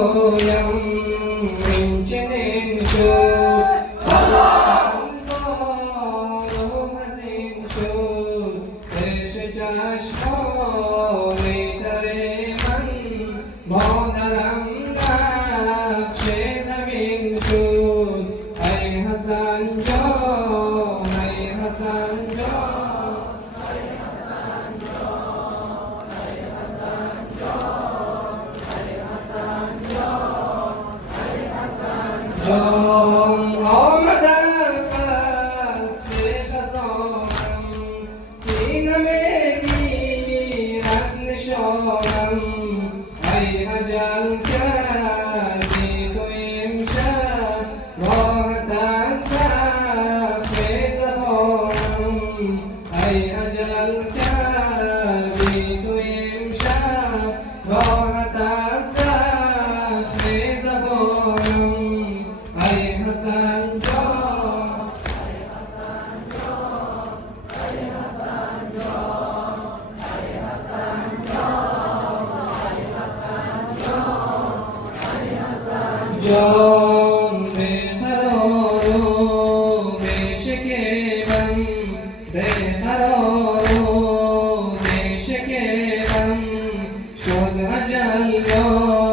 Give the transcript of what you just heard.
گویم این چنین شد زار و حزین شد پیش چشمان تر من مادرم نقش زمین شد ای حسن جان ای حسن جان ای حسن جان ای حسن جان ای حسن جان ای حسن جان آمدم فصل خزانم کی نمیگیرد نشانم ای اجل کردی تو امشب راحت از زخم زبانم ای اجل کردی تو امشب راحت از زخم زبانم ای حسن جان ای حسن جان ای حسن جان ای حسن جان ای حسن جان ای حسن جان به قرار و به شکیبم به قرار و به شکیبم شد اجل یا